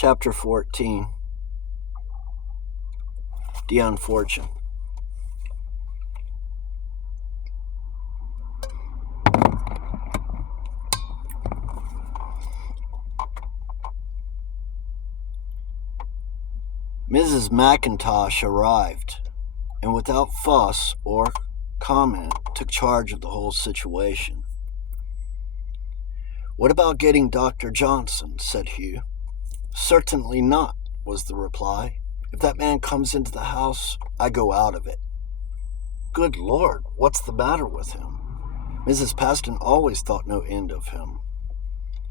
Chapter 14. Dion Fortune. Mrs. McIntosh arrived, and without fuss or comment, took charge of the whole situation. "What about getting Dr. Johnson?" said Hugh. "Certainly not," was the reply. "If that man comes into the house, I go out of it." "Good Lord, what's the matter with him? Mrs. Paston always thought no end of him."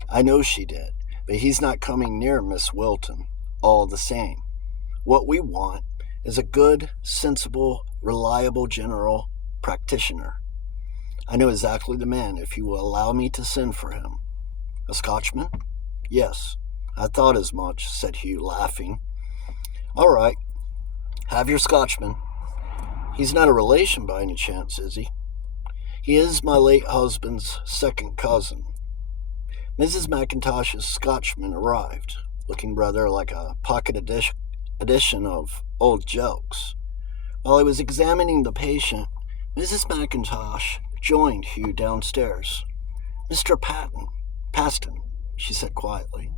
"I know she did, but he's not coming near Miss Wilton, all the same. What we want is a good, sensible, reliable general practitioner. I know exactly the man if you will allow me to send for him." "A Scotchman?" "Yes, I thought as much," said Hugh, laughing. "All right, have your Scotchman. He's not a relation by any chance, is he?" "He is my late husband's second cousin." Mrs. McIntosh's Scotchman arrived, looking rather like a pocket edition of Old Jokes. While he was examining the patient, Mrs. McIntosh joined Hugh downstairs. "Mr. Paston," she said quietly,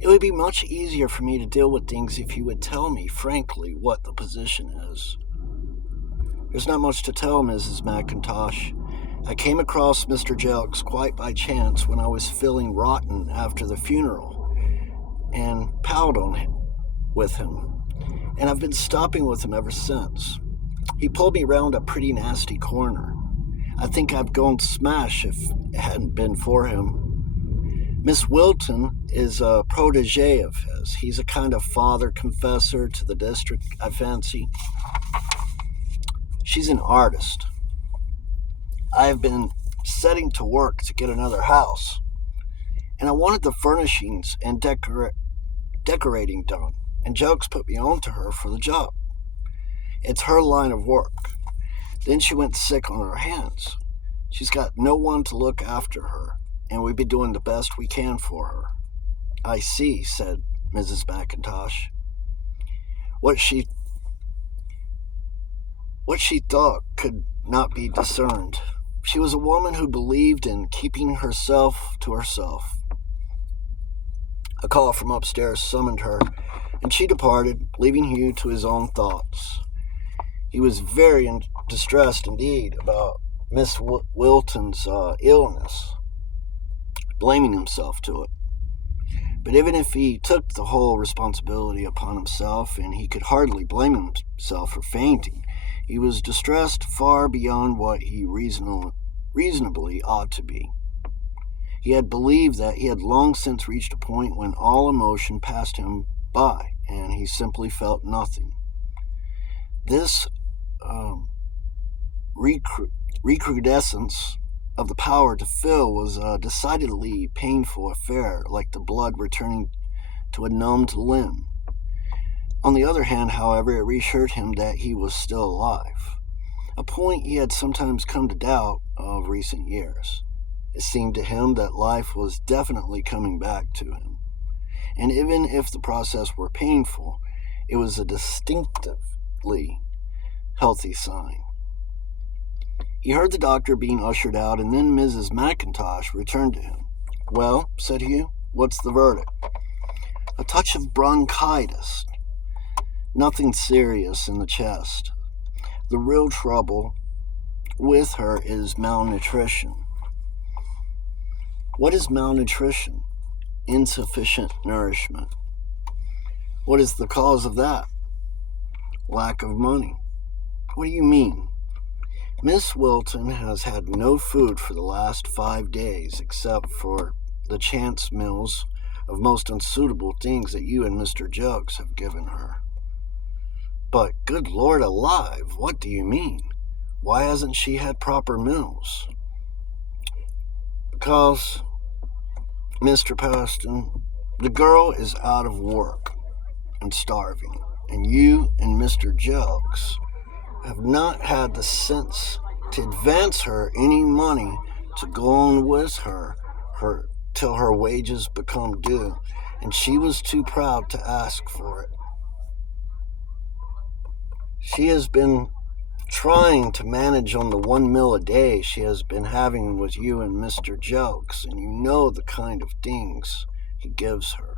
"it would be much easier for me to deal with things if you would tell me frankly what the position is." "There's not much to tell, Mrs. McIntosh. I came across Mr. Jelks quite by chance when I was feeling rotten after the funeral, and palled on him with him, and I've been stopping with him ever since. He pulled me round a pretty nasty corner. I think I'd gone smash if it hadn't been for him. Miss Wilton is a protege of his. He's a kind of father confessor to the district, I fancy. She's an artist. I have been setting to work to get another house, and I wanted the furnishings and decorating done, and Jokes put me on to her for the job. It's her line of work. Then she went sick on her hands. She's got no one to look after her, and we've been doing the best we can for her." "I see," said Mrs. McIntosh. What she thought could not be discerned. She was a woman who believed in keeping herself to herself. A call from upstairs summoned her, and she departed, leaving Hugh to his own thoughts. He was very distressed indeed about Miss Wilton's illness, blaming himself to it. But even if he took the whole responsibility upon himself, and he could hardly blame himself for fainting, he was distressed far beyond what he reasonably ought to be. He had believed that he had long since reached a point when all emotion passed him by, and he simply felt nothing. This recrudescence of the power to feel was a decidedly painful affair, like the blood returning to a numbed limb. On the other hand, however, it reassured him that he was still alive, a point he had sometimes come to doubt of recent years. It seemed to him that life was definitely coming back to him, and even if the process were painful, it was a distinctively healthy sign. He heard the doctor being ushered out, and then Mrs. McIntosh returned to him. "Well," said Hugh, "what's the verdict?" "A touch of bronchitis. Nothing serious in the chest. The real trouble with her is malnutrition." "What is malnutrition?" "Insufficient nourishment." "What is the cause of that?" "Lack of money." "What do you mean?" "Miss Wilton has had no food for the last 5 days, except for the chance meals of most unsuitable things that you and Mr. Jokes have given her." "But, good Lord alive, what do you mean? Why hasn't she had proper meals?" "Because, Mr. Paston, the girl is out of work and starving, and you and Mr. Jokes have not had the sense to advance her any money to go on with her till her wages become due, and she was too proud to ask for it. She has been trying to manage on the 1 meal a day she has been having with you and Mr. Jelks, and you know the kind of things he gives her.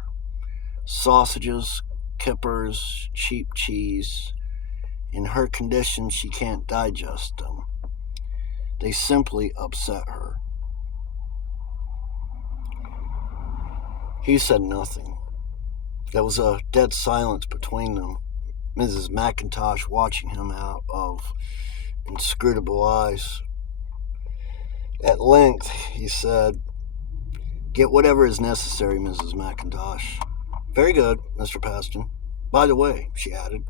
Sausages, kippers, cheap cheese. In her condition, she can't digest them. They simply upset her. He said nothing. There was a dead silence between them, Mrs. McIntosh watching him out of inscrutable eyes. At length, he said, "Get whatever is necessary, Mrs. McIntosh." "Very good, Mr. Paston. By the way," she added,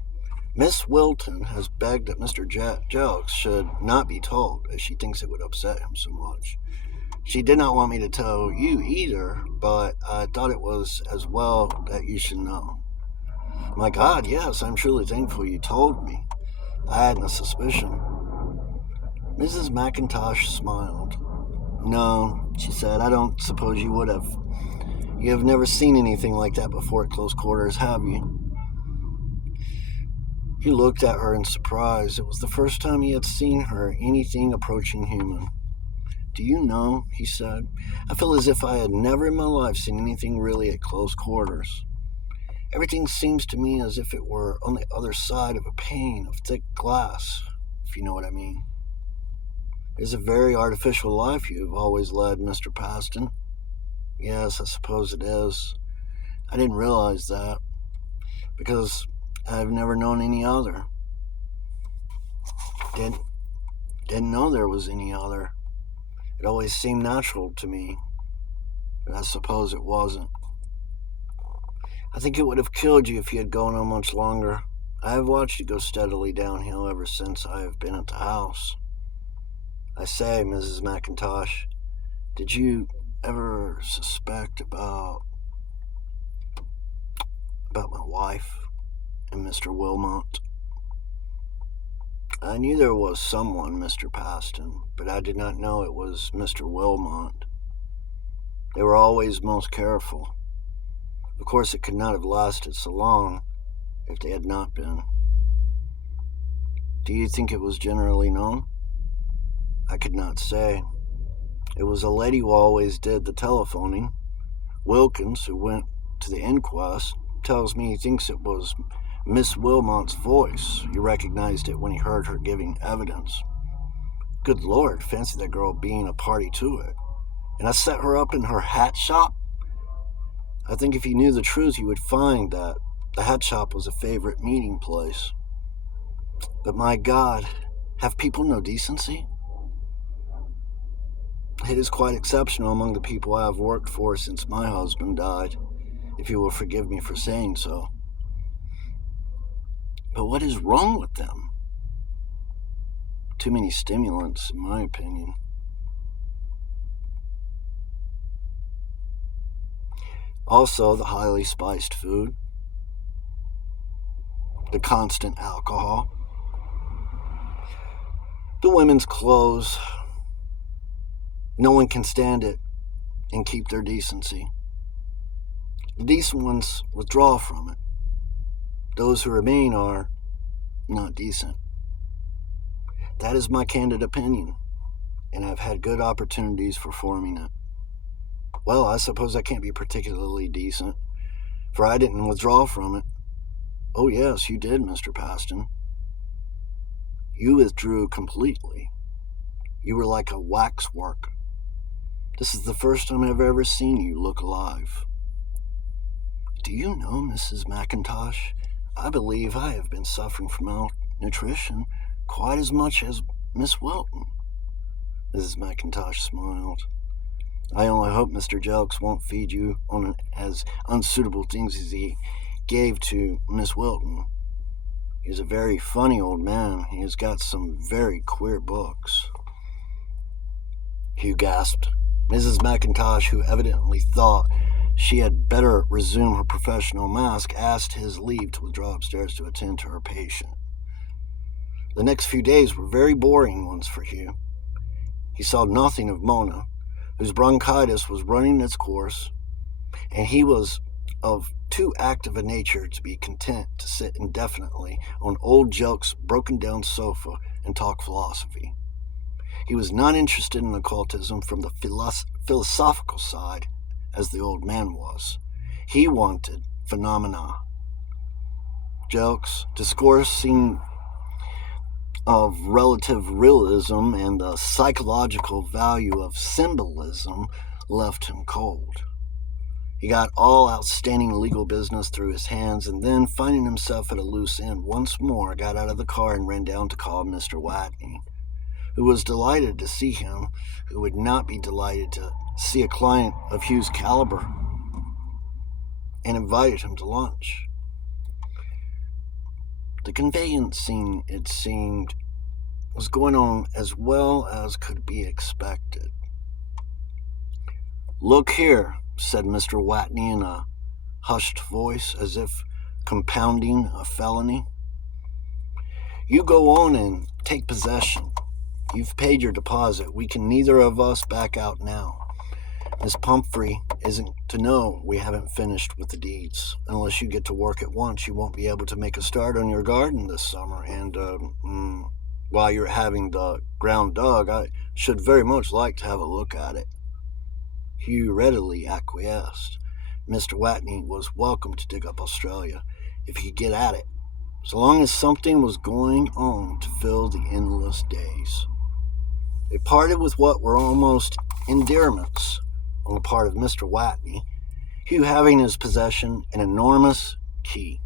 "Miss Wilton has begged that Mr. Jelks should not be told, as she thinks it would upset him so much. She did not want me to tell you either, but I thought it was as well that you should know." "My God, yes, I'm truly thankful you told me. I hadn't a suspicion." Mrs. McIntosh smiled. "No," she said, "I don't suppose you would have. You have never seen anything like that before at close quarters, have you?" He looked at her in surprise. It was the first time he had seen her anything approaching human. "Do you know," he said, "I feel as if I had never in my life seen anything really at close quarters. Everything seems to me as if it were on the other side of a pane of thick glass, if you know what I mean. It's a very artificial life you have always led, Mr. Paston." "Yes, I suppose it is. I didn't realize that, because I've never known any other. Didn't know there was any other. It always seemed natural to me, but I suppose it wasn't. I think it would have killed you if you had gone on much longer. I have watched you go steadily downhill ever since I have been at the house. I say, Mrs. McIntosh, did you ever suspect about my wife and Mr. Wilmot?" "I knew there was someone, Mr. Paston, but I did not know it was Mr. Wilmot. They were always most careful. Of course, it could not have lasted so long if they had not been." "Do you think it was generally known?" "I could not say. It was a lady who always did the telephoning. Wilkins, who went to the inquest, tells me he thinks it was Miss Wilmot's voice. He recognized it when he heard her giving evidence. Good Lord, fancy that girl being a party to it. And I set her up in her hat shop. I think if you knew the truth, you would find that the hat shop was a favorite meeting place. But my God, have people no decency? It is quite exceptional among the people I have worked for since my husband died, if you will forgive me for saying so. But what is wrong with them? Too many stimulants, in my opinion. Also, the highly spiced food, the constant alcohol, the women's clothes. No one can stand it and keep their decency. The decent ones withdraw from it. Those who remain are not decent. That is my candid opinion, and I've had good opportunities for forming it. Well, I suppose I can't be particularly decent, for I didn't withdraw from it." "Oh yes, you did, Mr. Paston. You withdrew completely. You were like a waxwork. This is the first time I've ever seen you look alive. Do you know, Mrs. McIntosh, I believe I have been suffering from malnutrition quite as much as Miss Wilton." Mrs. McIntosh smiled. "I only hope Mr. Jelks won't feed you on as unsuitable things as he gave to Miss Wilton. He's a very funny old man. He has got some very queer books." Hugh gasped. Mrs. McIntosh, who evidently thought she had better resume her professional mask, asked his leave to withdraw upstairs to attend to her patient. The next few days were very boring ones for Hugh. He saw nothing of Mona, whose bronchitis was running its course, and he was of too active a nature to be content to sit indefinitely on old Jelk's broken down sofa and talk philosophy. He was not interested in occultism from the philosophical side, as the old man was. He wanted phenomena. Jelk's discoursing of relative realism and the psychological value of symbolism left him cold. He got all outstanding legal business through his hands, and then, finding himself at a loose end once more, got out of the car and ran down to call Mr. Watney, who was delighted to see him, who would not be delighted to see a client of Hugh's caliber, and invited him to lunch. The conveyancing, it seemed, was going on as well as could be expected. "Look here," said Mr. Watney in a hushed voice, as if compounding a felony. "You go on and take possession. You've paid your deposit. We can neither of us back out now. Miss Pumphrey isn't to know we haven't finished with the deeds. Unless you get to work at once, you won't be able to make a start on your garden this summer, and while you're having the ground dug, I should very much like to have a look at it." Hugh readily acquiesced. Mr. Watney was welcome to dig up Australia, if he could get at it, so long as something was going on to fill the endless days. They parted with what were almost endearments on the part of Mr. Watney, Hugh having in his possession an enormous key.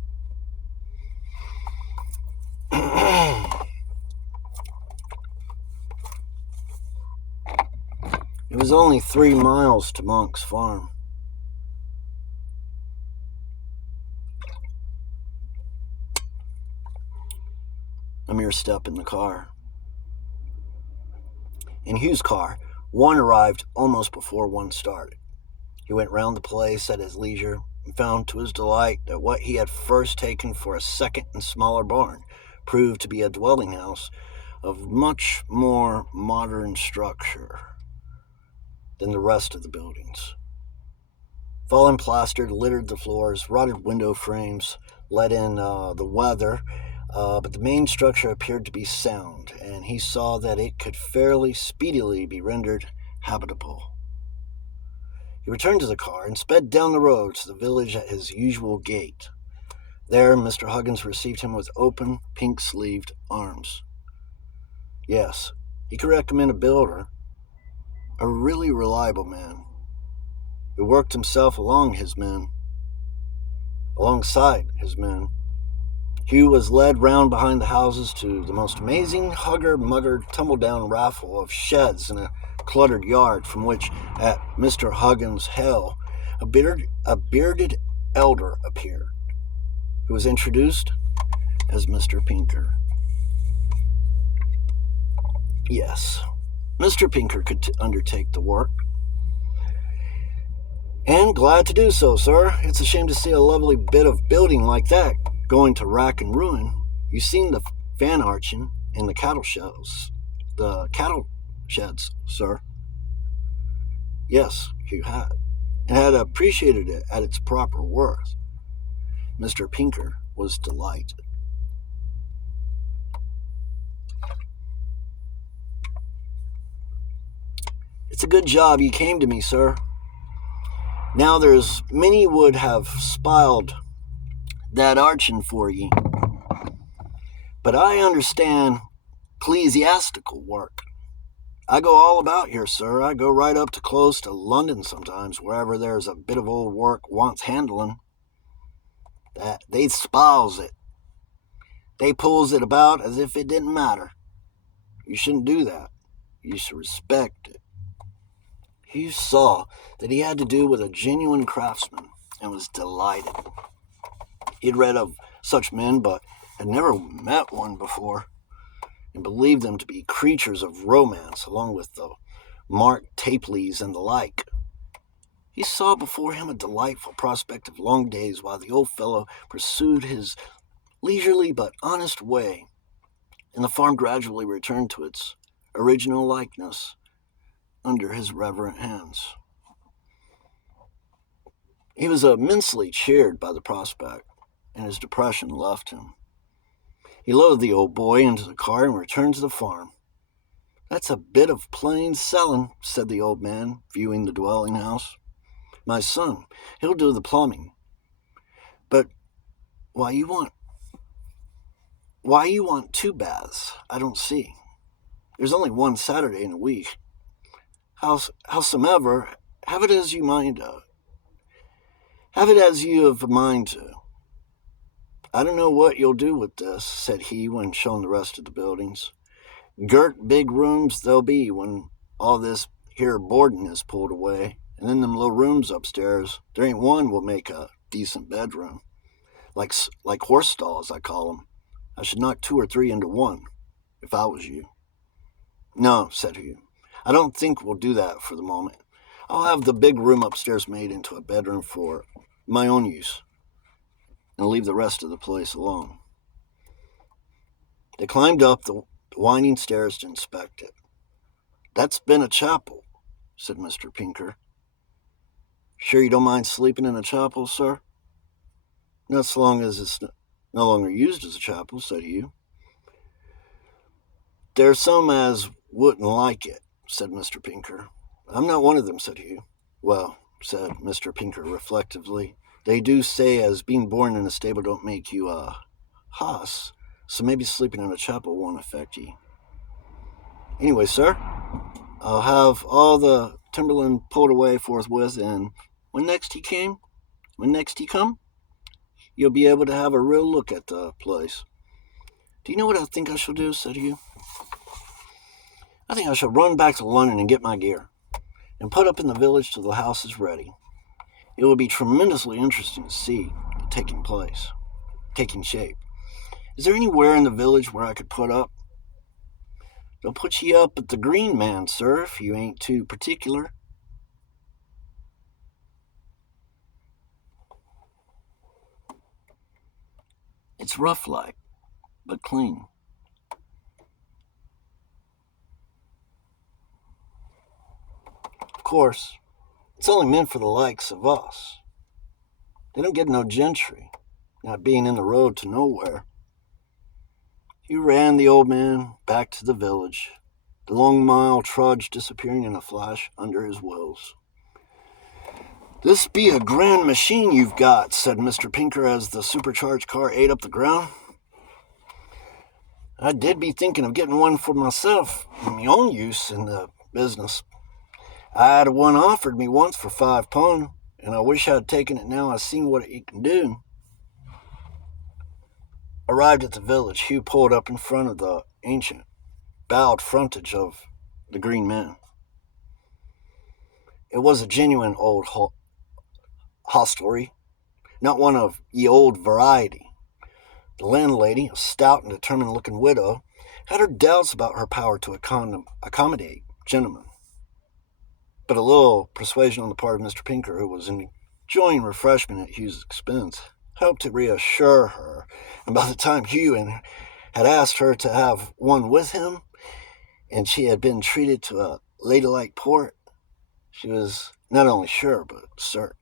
It was only 3 miles to Monk's farm. A mere step in the car. In Hugh's car, one arrived almost before one started. He went round the place at his leisure and found to his delight that what he had first taken for a second and smaller barn proved to be a dwelling house of much more modern structure than the rest of the buildings. Fallen plaster littered the floors, rotted window frames let in the weather, but the main structure appeared to be sound, and he saw that it could fairly speedily be rendered habitable. He returned to the car and sped down the road to the village at his usual gait. There, Mr. Huggins received him with open, pink-sleeved arms. Yes, he could recommend a builder, a really reliable man, who worked himself alongside his men. Hugh was led round behind the houses to the most amazing hugger-mugger tumble-down raffle of sheds in a cluttered yard, from which, at Mr. Huggins' hail, a bearded elder appeared, who was introduced as Mr. Pinker. Yes, Mr. Pinker could undertake the work. "And glad to do so, sir. It's a shame to see a lovely bit of building like that going to rack and ruin. You've seen the fan arching in the cattle sheds, sir." Yes, Hugh had, and had appreciated it at its proper worth. Mr. Pinker was delighted. "It's a good job you came to me, sir. Now there's many would have spiled that arching for ye, but I understand ecclesiastical work. I go all about here, sir. I go right up to close to London sometimes, wherever there's a bit of old work wants handling. That they spoils it. They pulls it about as if it didn't matter. You shouldn't do that. You should respect it." He saw that he had to do with a genuine craftsman and was delighted. He had read of such men, but had never met one before, and believed them to be creatures of romance, along with the Mark Tapleys and the like. He saw before him a delightful prospect of long days while the old fellow pursued his leisurely but honest way, and the farm gradually returned to its original likeness under his reverent hands. He was immensely cheered by the prospect, and his depression left him. He loaded the old boy into the car and returned to the farm. "That's a bit of plain selling," said the old man, viewing the dwelling house. "My son, he'll do the plumbing. But why you want two baths? I don't see. There's only one Saturday in a week. Howsomever, have it as you have a mind to." "I don't know what you'll do with this," said he when shown the rest of the buildings. "Girt big rooms they'll be when all this here boarding is pulled away, and then them little rooms upstairs, there ain't one will make a decent bedroom. Like horse stalls, I call 'em. I should knock 2 or 3 into one, if I was you." "No," said Hugh. "I don't think we'll do that for the moment. I'll have the big room upstairs made into a bedroom for my own use, and leave the rest of the place alone." They climbed up the winding stairs to inspect it. "That's been a chapel," said Mr. Pinker. "Sure you don't mind sleeping in a chapel, sir?" "Not so long as it's no longer used as a chapel," said Hugh. "There's some as wouldn't like it," said Mr. Pinker. "I'm not one of them," said Hugh. "Well," said Mr. Pinker reflectively, "they do say as being born in a stable don't make you a hoss, so maybe sleeping in a chapel won't affect ye. Anyway, sir, I'll have all the timberland pulled away forthwith, and when next he come, you'll be able to have a real look at the place." "Do you know what I think I shall do?" said Hugh. "I think I shall run back to London and get my gear, and put up in the village till the house is ready. It will be tremendously interesting to see it taking shape. Is there anywhere in the village where I could put up?" "They'll put ye up at the Green Man, sir, if you ain't too particular." "It's rough like, but clean." "Of course, it's only meant for the likes of us. They don't get no gentry, not being in the road to nowhere." He ran the old man back to the village, the long mile trudge disappearing in a flash under his wheels. "This be a grand machine you've got," said Mr. Pinker as the supercharged car ate up the ground. "I did be thinking of getting one for myself, in my own use in the business. I had one offered me once for £5, and I wish I'd taken it now I seen what it can do." Arrived at the village, Hugh pulled up in front of the ancient, bowed frontage of the Green Man. It was a genuine old hostelry, not one of ye old variety. The landlady, a stout and determined-looking widow, had her doubts about her power to accommodate gentlemen. But a little persuasion on the part of Mr. Pinker, who was enjoying refreshment at Hugh's expense, helped to reassure her, and by the time Hugh had asked her to have one with him, and she had been treated to a ladylike port, she was not only sure, but certain.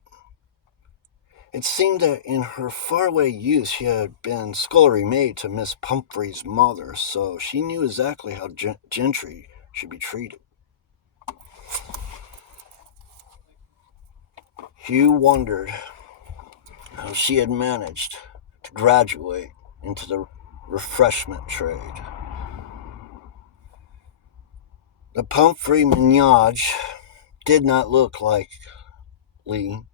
It seemed that in her faraway youth she had been scullery maid to Miss Pumphrey's mother, so she knew exactly how gentry should be treated. Hugh wondered how she had managed to graduate into the refreshment trade. The Pumphrey menage did not look likely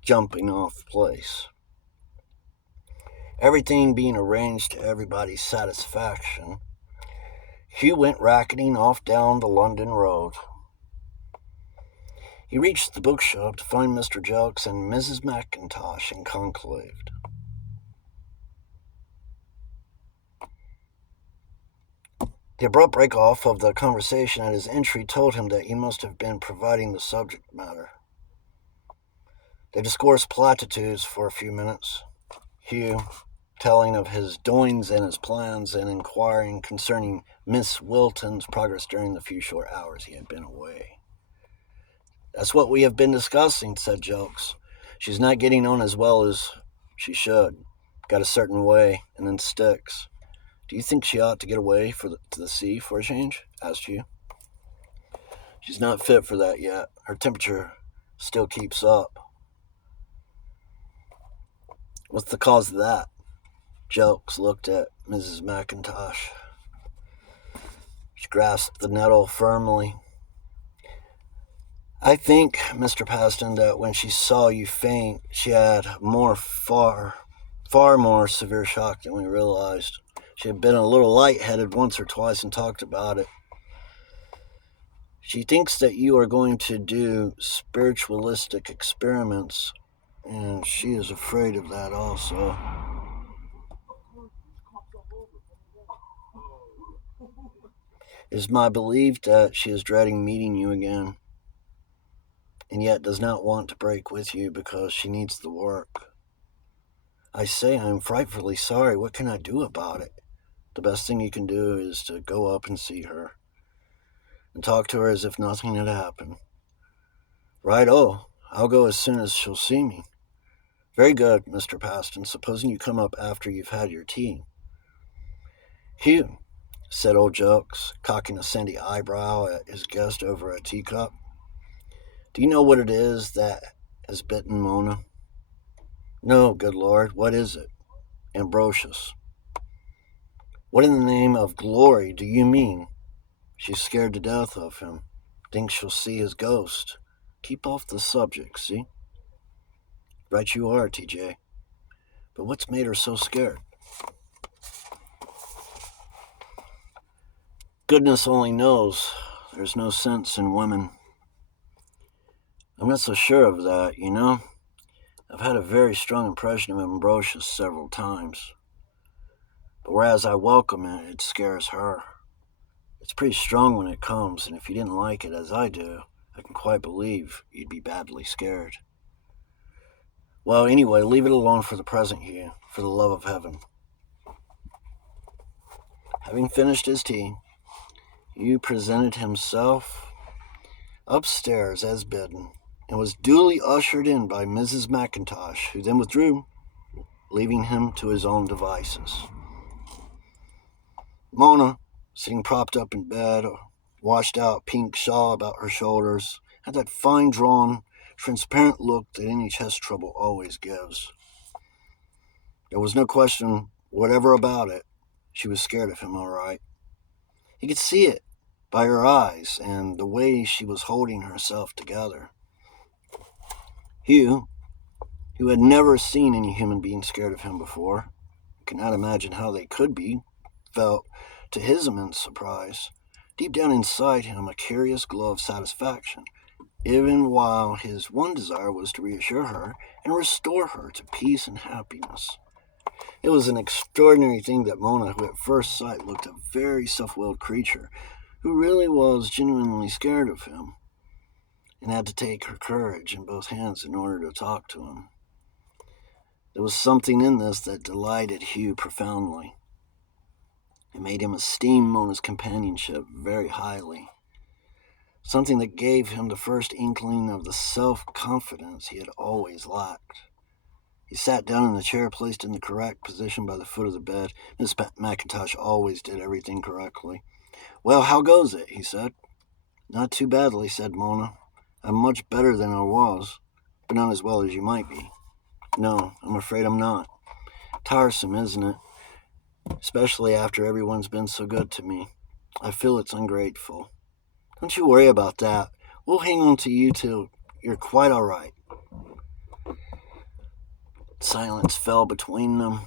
jumping off place. Everything being arranged to everybody's satisfaction, Hugh went racketing off down the London road. He reached the bookshop to find Mr. Jelks and Mrs. Mackintosh in conclave. The abrupt break-off of the conversation at his entry told him that he must have been providing the subject matter. They discoursed platitudes for a few minutes, Hugh telling of his doings and his plans, and inquiring concerning Miss Wilton's progress during the few short hours he had been away. "That's what we have been discussing," said Jelks. She's not getting on as well as she should. Got a certain way, and then sticks. Do you think she ought to get away to the sea for a change? Asked Hugh. She's not fit for that yet. Her temperature still keeps up. What's the cause of that? Jelks looked at Mrs. McIntosh. She grasped the nettle firmly. I think, Mr. Paston, that when she saw you faint, she had far more severe shock than we realized. She had been a little lightheaded once or twice and talked about it. She thinks that you are going to do spiritualistic experiments, and she is afraid of that also. It is my belief that she is dreading meeting you again, and yet does not want to break with you because she needs the work. I say I am frightfully sorry. What can I do about it? The best thing you can do is to go up and see her, and talk to her as if nothing had happened. Right-o, I'll go as soon as she'll see me. Very good, Mr. Paston. Supposing you come up after you've had your tea. Hugh, said old Jokes, cocking a sandy eyebrow at his guest over a teacup. Do you know what it is that has bitten Mona? No, good Lord, what is it? Ambrosious. What in the name of glory do you mean? She's scared to death of him. Thinks she'll see his ghost. Keep off the subject, see? Right you are, TJ. But what's made her so scared? Goodness only knows. There's no sense in women. I'm not so sure of that, you know? I've had a very strong impression of Ambrosious several times. But whereas I welcome it, it scares her. It's pretty strong when it comes, and if you didn't like it as I do, I can quite believe you'd be badly scared. Well, anyway, leave it alone for the present, Hugh, for the love of heaven. Having finished his tea, Hugh presented himself upstairs as bidden, and was duly ushered in by Mrs. McIntosh, who then withdrew, leaving him to his own devices. Mona, sitting propped up in bed, a washed-out pink shawl about her shoulders, had that fine-drawn, transparent look that any chest trouble always gives. There was no question whatever about it. She was scared of him, all right. He could see it by her eyes and the way she was holding herself together. Hugh, who had never seen any human being scared of him before, could not imagine how they could be, felt, to his immense surprise, deep down inside him a curious glow of satisfaction, even while his one desire was to reassure her and restore her to peace and happiness. It was an extraordinary thing that Mona, who at first sight looked a very self-willed creature, who really was genuinely scared of him, and had to take her courage in both hands in order to talk to him. There was something in this that delighted Hugh profoundly. It made him esteem Mona's companionship very highly, something that gave him the first inkling of the self-confidence he had always lacked. He sat down in the chair placed in the correct position by the foot of the bed. Miss McIntosh always did everything correctly. Well, how goes it? He said. Not too badly, said Mona. I'm much better than I was, but not as well as you might be. No, I'm afraid I'm not. Tiresome, isn't it? Especially after everyone's been so good to me. I feel it's ungrateful. Don't you worry about that. We'll hang on to you till you're quite all right. Silence fell between them.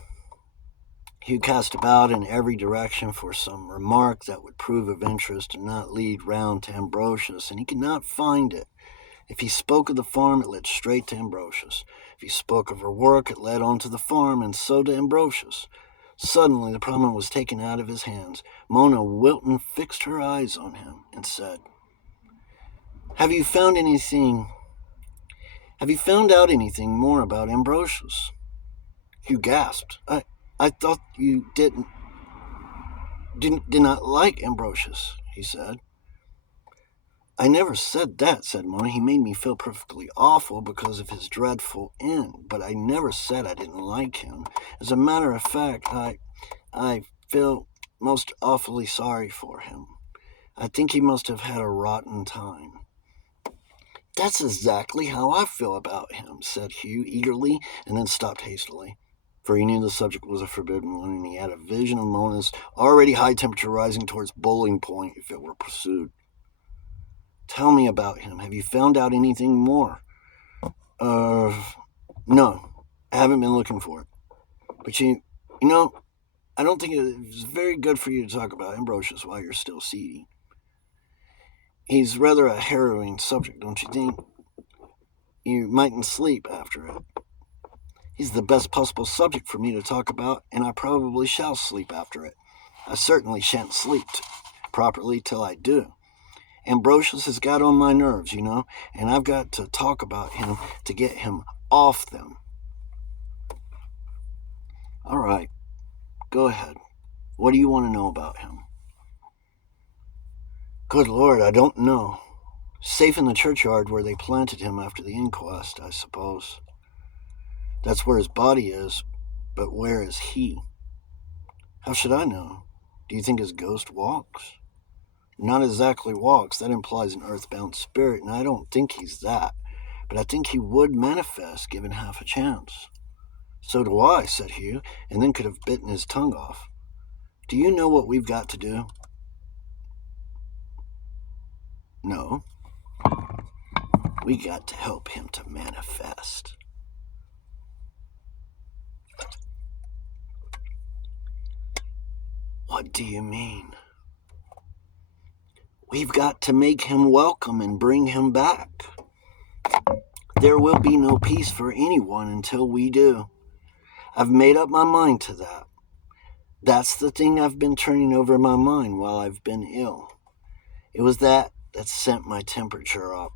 Hugh cast about in every direction for some remark that would prove of interest and not lead round to Ambrosious, and he could not find it. If he spoke of the farm, it led straight to Ambrosious. If he spoke of her work, it led on to the farm, and so to Ambrosious. Suddenly, the problem was taken out of his hands. Mona Wilton fixed her eyes on him and said, Have you found out anything more about Ambrosious? Hugh gasped. I thought you did not like Ambrosious, he said. I never said that, said Mona. He made me feel perfectly awful because of his dreadful end, but I never said I didn't like him. As a matter of fact, I feel most awfully sorry for him. I think he must have had a rotten time. That's exactly how I feel about him, said Hugh eagerly, and then stopped hastily. For he knew the subject was a forbidden one, and he had a vision of Mona's already high temperature rising towards boiling point if it were pursued. Tell me about him. Have you found out anything more? No. I haven't been looking for it. But you know, I don't think it's very good for you to talk about Ambrosious while you're still seedy. He's rather a harrowing subject, don't you think? You mightn't sleep after it. He's the best possible subject for me to talk about, and I probably shall sleep after it. I certainly shan't sleep properly till I do. Ambrosious has got on my nerves, and I've got to talk about him to get him off them. All right, go ahead. What do you want to know about him? Good Lord, I don't know. Safe in the churchyard where they planted him after the inquest, I suppose. That's where his body is, but where is he? How should I know? Do you think his ghost walks? Not exactly walks, that implies an earthbound spirit, and I don't think he's that. But I think he would manifest given half a chance. So do I, said Hugh, and then could have bitten his tongue off. Do you know what we've got to do? No. We got to help him to manifest. What do you mean? We've got to make him welcome and bring him back. There will be no peace for anyone until we do. I've made up my mind to that. That's the thing I've been turning over in my mind while I've been ill. It was that sent my temperature up.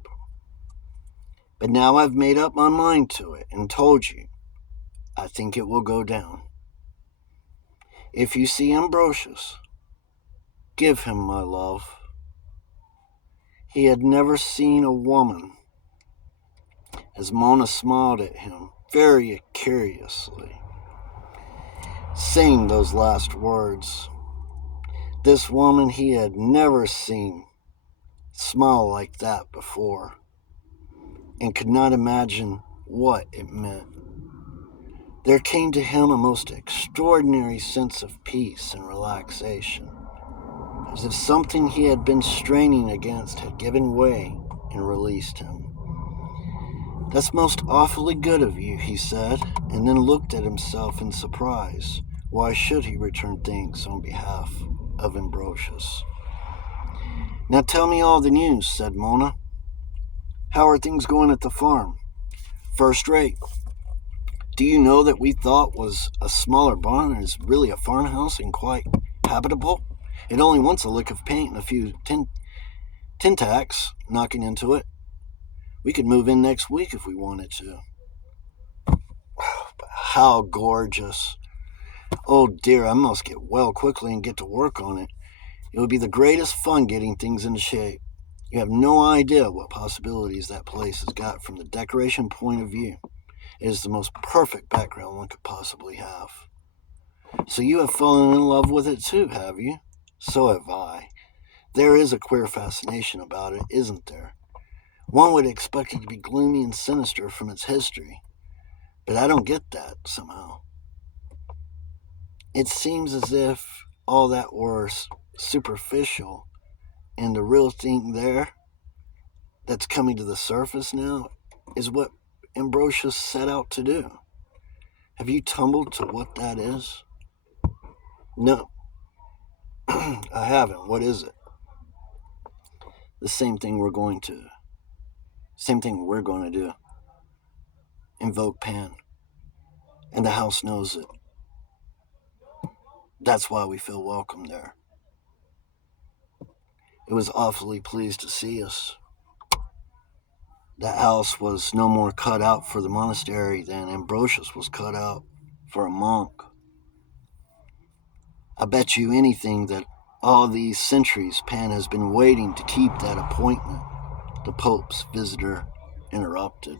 But now I've made up my mind to it and told you. I think it will go down. If you see Ambrosious, give him my love. He had never seen a woman. As Mona smiled at him very curiously, saying those last words, this woman he had never seen smile like that before, and could not imagine what it meant. There came to him a most extraordinary sense of peace and relaxation, as if something he had been straining against had given way and released him. That's most awfully good of you, he said, and then looked at himself in surprise. Why should he return thanks on behalf of Ambrosious? Now tell me all the news, said Mona. How are things going at the farm? First rate. Do you know that we thought was a smaller barn is really a farmhouse and quite habitable? It only wants a lick of paint and a few tin tacks knocking into it. We could move in next week if we wanted to. How gorgeous. Oh dear, I must get well quickly and get to work on it. It would be the greatest fun getting things into shape. You have no idea what possibilities that place has got from the decoration point of view. It is the most perfect background one could possibly have. So you have fallen in love with it too, have you? So have I. There is a queer fascination about it, isn't there? One would expect it to be gloomy and sinister from its history, but I don't get that somehow. It seems as if all that were superficial, and the real thing there that's coming to the surface now is what Ambrosious set out to do. Have you tumbled to what that is? No, I haven't. What is it? The same thing we're going to do. Invoke Pan. And the house knows it. That's why we feel welcome there. It was awfully pleased to see us. That house was no more cut out for the monastery than Ambrosious was cut out for a monk. I bet you anything that all these centuries Pan has been waiting to keep that appointment. the Pope's visitor interrupted.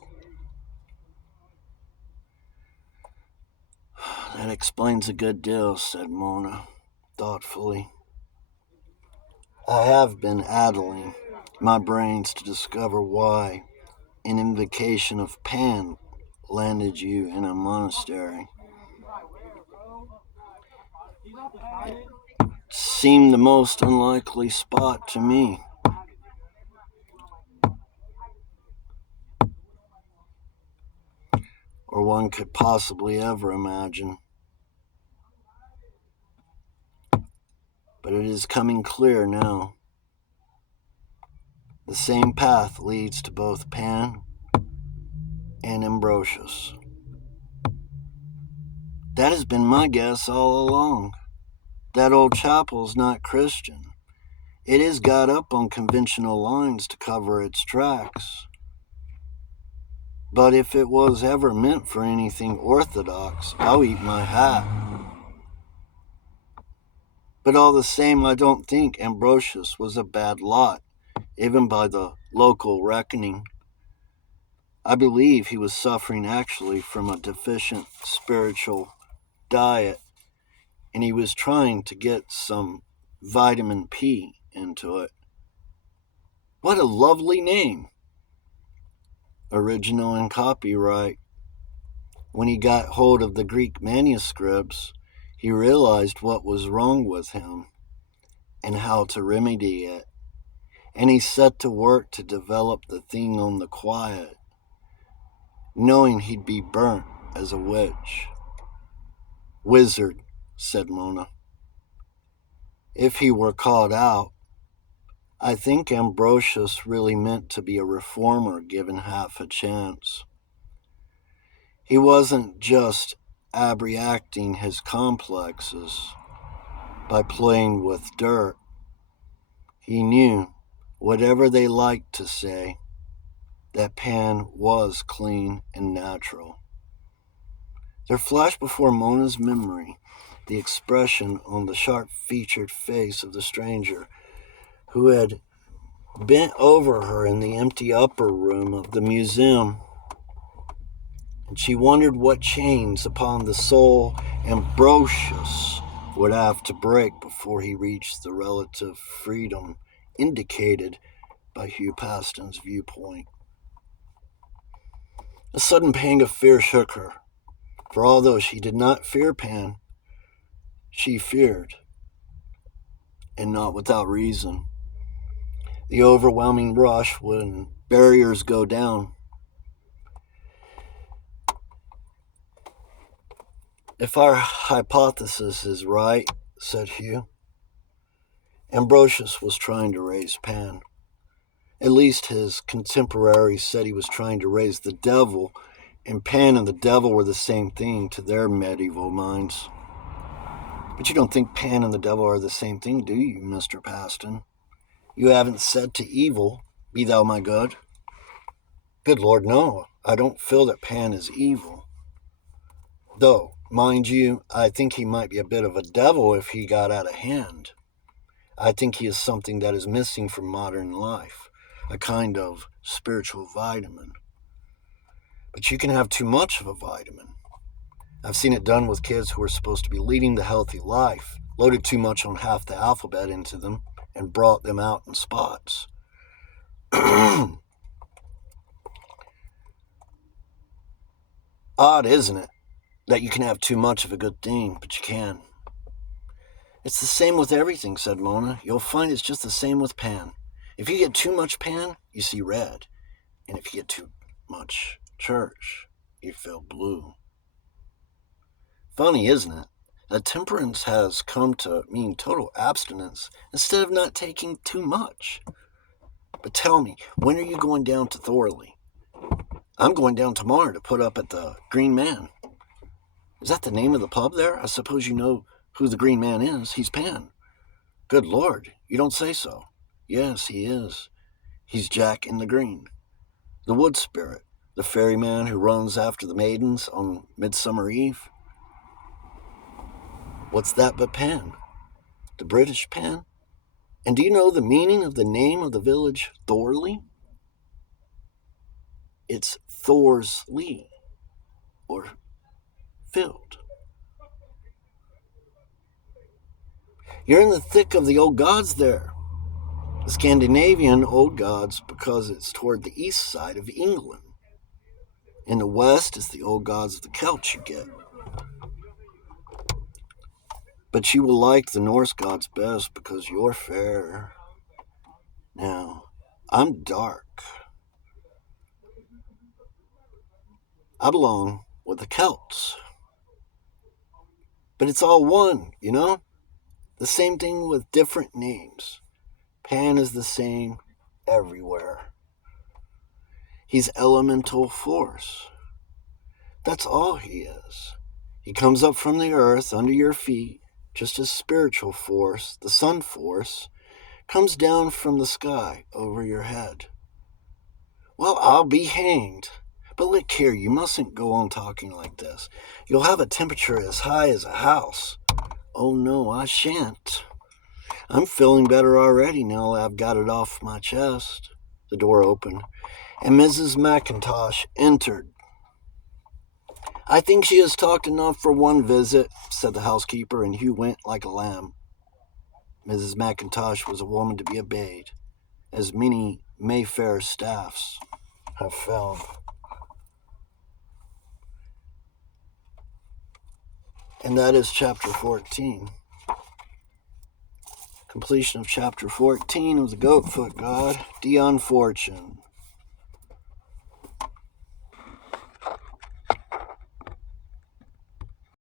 That explains a good deal, said Mona, thoughtfully. I have been addling my brains to discover why an invocation of Pan landed you in a monastery. It seemed the most unlikely spot to me. Or one could possibly ever imagine. But it is coming clear now. The same path leads to both Pan and Ambrosious. That has been my guess all along. That old chapel's not Christian. It is got up on conventional lines to cover its tracks. But if it was ever meant for anything orthodox, I'll eat my hat. But all the same, I don't think Ambrosious was a bad lot, even by the local reckoning. I believe he was suffering actually from a deficient spiritual diet, and he was trying to get some vitamin P into it. What a lovely name! Original and copyright. When he got hold of the Greek manuscripts, he realized what was wrong with him and how to remedy it. And he set to work to develop the thing on the quiet, knowing he'd be burnt as a witch. Wizard, said Mona. If he were caught out, I think Ambrosious really meant to be a reformer given half a chance. He wasn't just abreacting his complexes by playing with dirt. He knew, whatever they liked to say, that Pan was clean and natural. There flashed before Mona's memory the expression on the sharp-featured face of the stranger who had bent over her in the empty upper room of the museum, and she wondered what chains upon the soul Ambrosious would have to break before he reached the relative freedom indicated by Hugh Paston's viewpoint. A sudden pang of fear shook her, for although she did not fear Pan, she feared, and not without reason, the overwhelming rush when barriers go down. If our hypothesis is right, said Hugh, Ambrosious was trying to raise Pan. At least his contemporaries said he was trying to raise the devil, and Pan and the devil were the same thing to their medieval minds. But you don't think Pan and the devil are the same thing, do you, Mr. Paston? You haven't said to evil, be thou my good? Good Lord, no. I don't feel that Pan is evil. Though, mind you, I think he might be a bit of a devil if he got out of hand. I think he is something that is missing from modern life, a kind of spiritual vitamin. But you can have too much of a vitamin. I've seen it done with kids who are supposed to be leading the healthy life, loaded too much on half the alphabet into them, and brought them out in spots. Odd, isn't it, that you can have too much of a good thing, but you can. It's the same with everything, said Mona. You'll find it's just the same with Pan. If you get too much Pan, you see red. And if you get too much church, you feel blue. Funny, isn't it? That temperance has come to mean total abstinence instead of not taking too much. But tell me, when are you going down to Thorley? I'm going down tomorrow to put up at the Green Man. Is that the name of the pub there? I suppose you know who the Green Man is. He's Pan. Good Lord, you don't say so. Yes, he is. He's Jack in the Green, the wood spirit, the ferryman who runs after the maidens on Midsummer Eve. What's that but Pan? The British Pan? And do you know the meaning of the name of the village Thorley? It's Thor's Lee, or field. You're in the thick of the old gods there. The Scandinavian old gods, because it's toward the east side of England. In the west, it's the old gods of the Celts you get. But you will like the Norse gods best because you're fair. Now, I'm dark. I belong with the Celts. But it's all one, you know? The same thing with different names. Pan is the same everywhere. He's elemental force. That's all he is. He comes up from the earth under your feet, just as spiritual force, the sun force, comes down from the sky over your head. Well, I'll be hanged. But look here, you mustn't go on talking like this. You'll have a temperature as high as a house. Oh no, I shan't. I'm feeling better already now that I've got it off my chest. The door opened, and Mrs. McIntosh entered. I think she has talked enough for one visit, said the housekeeper, and Hugh went like a lamb. Mrs. McIntosh was a woman to be obeyed, as many Mayfair staffs have found. And that is chapter 14. Completion of chapter 14 of the Goatfoot God, Dion Fortune.